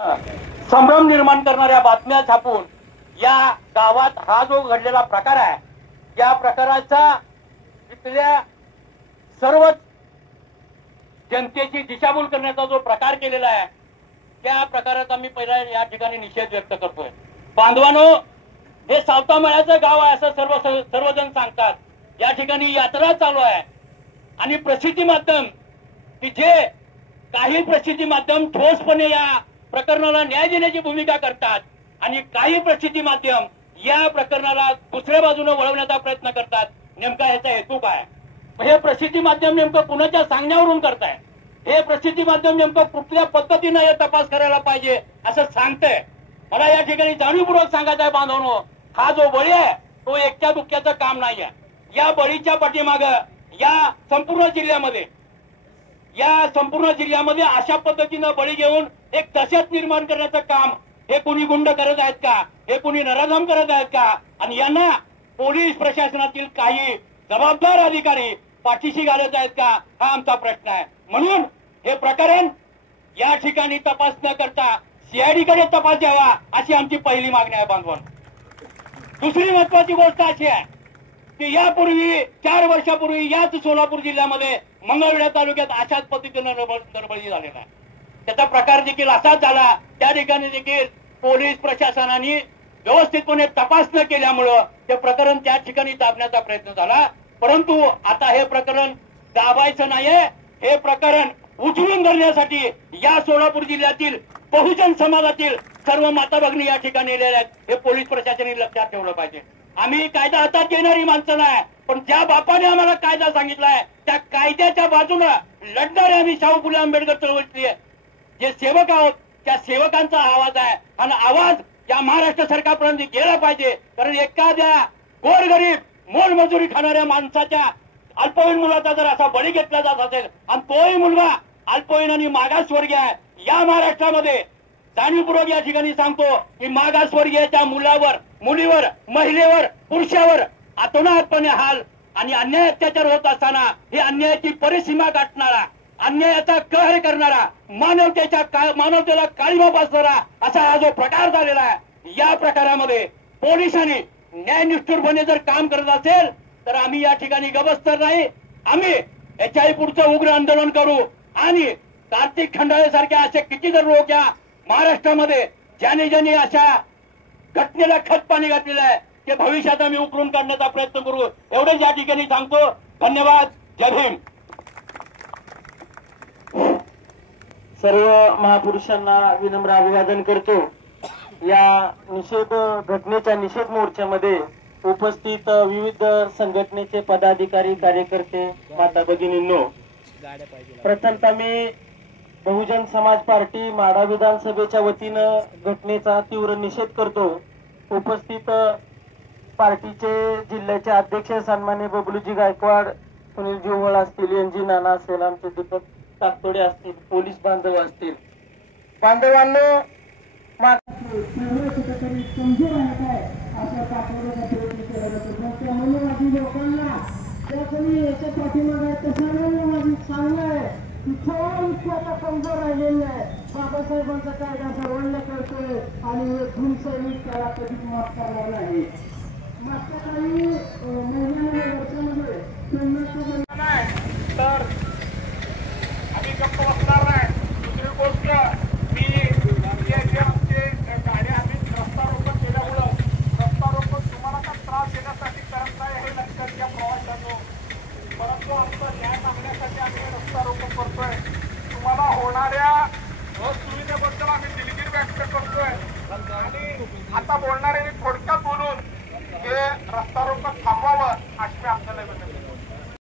संभ्रम निर्माण करणाऱ्या बातम्या छापून या गावात हा जो घडलेला प्रकार आहे, या प्रकाराचा इथल्या सर्वच जनतेची दिशाभूल करण्याचा जो प्रकार केलेला आहे, त्या प्रकाराचा मी पहिला या ठिकाणी निषेध व्यक्त करतोय. बांधवानो, हे सावतामळ्याचं गाव आहे असं सर्वजण सांगतात. या ठिकाणी यात्रा चालू आहे आणि प्रसिद्धी माध्यम की जे काही प्रसिद्धी माध्यम ठोसपणे या प्रकरणाला न्याय देण्याची भूमिका करतात आणि काही प्रसिद्धी माध्यम या प्रकरणाला दुसऱ्या बाजूने वळवण्याचा प्रयत्न करतात. नेमका ह्याचा हेतू काय? हे प्रसिद्धी माध्यम नेमकं कुणाच्या सांगण्यावरून करताय? हे प्रसिद्धी माध्यम नेमकं कुठल्या पद्धतीनं हे तपास करायला पाहिजे असं सांगतंय? मला या ठिकाणी जाणीवपूर्वक सांगायचं आहे बांधवांनो, हा जो बळी आहे तो एकट्या दुःख्याचं काम नाहीये. या बळीच्या पाठीमाग या संपूर्ण जिल्ह्यामध्ये अशा पद्धतीनं बळी घेऊन एक दहशत निर्माण करण्याचं काम हे कुणी गुंड करत आहेत का? हे कुणी नराधम करत आहेत का? आणि यांना पोलीस प्रशासनातील काही जबाबदार अधिकारी पाठीशी घालत आहेत का? हा आमचा प्रश्न आहे. म्हणून हे प्रकरण या ठिकाणी तपास न करता सीआयडीकडे तपास द्यावा अशी आमची पहिली मागणी आहे बांधवांनो. दुसरी महत्वाची गोष्ट अशी आहे की यापूर्वी 4 वर्षापूर्वी याच सोलापूर जिल्ह्यामध्ये मंगळवेढा तालुक्यात अशाच पद्धतीनं नरबळी झालेला आहे. त्याचा प्रकार देखील असाच झाला. त्या ठिकाणी देखील पोलीस प्रशासनाने व्यवस्थितपणे तपास न केल्यामुळं ते प्रकरण त्या ठिकाणी दाबण्याचा प्रयत्न झाला. परंतु आता हे प्रकरण दाबायचं नाहीये. हे प्रकरण उचलून धरण्यासाठी या सोलापूर जिल्ह्यातील बहुजन समाजातील सर्व माता भगिनी या ठिकाणी आलेल्या आहेत. हे पोलीस प्रशासनाने लक्षात ठेवलं पाहिजे. आम्ही कायदा हातात घेणारी माणसं नाही, पण ज्या बापाने आम्हाला कायदा सांगितलाय त्या कायद्याच्या बाजूनं लढणारे आम्ही शाहू फुले आंबेडकर चळवळीतले जे सेवक आहोत, त्या सेवकांचा आवाज आहे. आणि आवाज या महाराष्ट्र सरकारपर्यंत गेला पाहिजे. कारण एखाद्या गोरगरीब मोलमजुरी खाणाऱ्या माणसाच्या अल्पवयीन मुलाचा जर असा बळी घेतला जात असेल आणि तोही मुलगा अल्पवयीन आणि मागासवर्गीय आहे, या महाराष्ट्रामध्ये जाणीवपूर्वक या ठिकाणी सांगतो की मागासवर्गीयाच्या मुलावर, मुलीवर, महिलेवर, पुरुषावर अतोनातपणे हाल आणि अन्याय अत्याचार होत असताना ही अन्यायाची परिसीमा गाठणारा, अन्यायाचा कहर करणारा, मानवतेला काळीमा पासणारा असा हा जो प्रकार झालेला आहे, या प्रकारामध्ये पोलिसांनी न्यायनिष्ठुरपणे जर काम करत असेल तर आम्ही या ठिकाणी गबस्तर नाही. आम्ही याच्याही पुढचं उग्र आंदोलन करू आणि कार्तिक खंडाळे सारख्या असे किती जर लोक या महाराष्ट्रामध्ये ज्याने अशा घटनेला खत पाणी घातलेलं आहे ते भविष्यात आम्ही उकरून काढण्याचा प्रयत्न करू. एवढंच या ठिकाणी सांगतो. धन्यवाद. जय भीम. सर्व महापुरुषांना विनम्र अभिवादन करतो. या घटनेच्या निषेध मोर्चामध्ये उपस्थित विविध संघटनेचे पदाधिकारी, कार्यकर्ते, माता भगिनींनो, प्रथमतः मी बहुजन समाज पार्टी माढा विधानसभेच्या वतीनं घटनेचा तीव्र निषेध करतो. उपस्थित पार्टीचे जिल्ह्याचे अध्यक्ष सन्माननीय बबलूजी गायकवाड, सुनील जोवळ असतील, एनजी नाना असेल, आमचे दीपक ताकतोडे असतील, पोलीस बांधव असतील, बांधवांनो, कमजोर आहे अशा पाठवण्याचा प्रयत्न केला जातो. त्यामुळे माझी लोकांना त्या कोणी याच्या पाठीमागे तसं माझी चांगलं आहे की थोडं आता कमजोर राहिलेलं आहे. बाबासाहेबांचा कायदा सर्वांना करतोय आणि हे धूमसैनिक त्याला कधीच माफ करणार नाही. मागच्या काही महिन्यामध्ये वर्षामध्ये तर आम्ही गप्प बसणार नाही. दुसरी गोष्ट, आमचे गाड्या आम्ही रस्ता रोको केल्यामुळं रस्ता रोको तुम्हाला का त्रास देण्यासाठी करत नाही हे लक्षात घ्या प्रवाशांनो. परंतु आमचा न्याय मागण्यासाठी आम्ही रस्ता रोको करतोय. तुम्हाला होणाऱ्या असुविधेबद्दल आम्ही दिलगिरी व्यक्त करतोय. आणि आता बोलणाऱ्यांनी थोडक्यात बोलून हे रस्ता रोको थांबवावं अशी मी आपल्याला विनंती.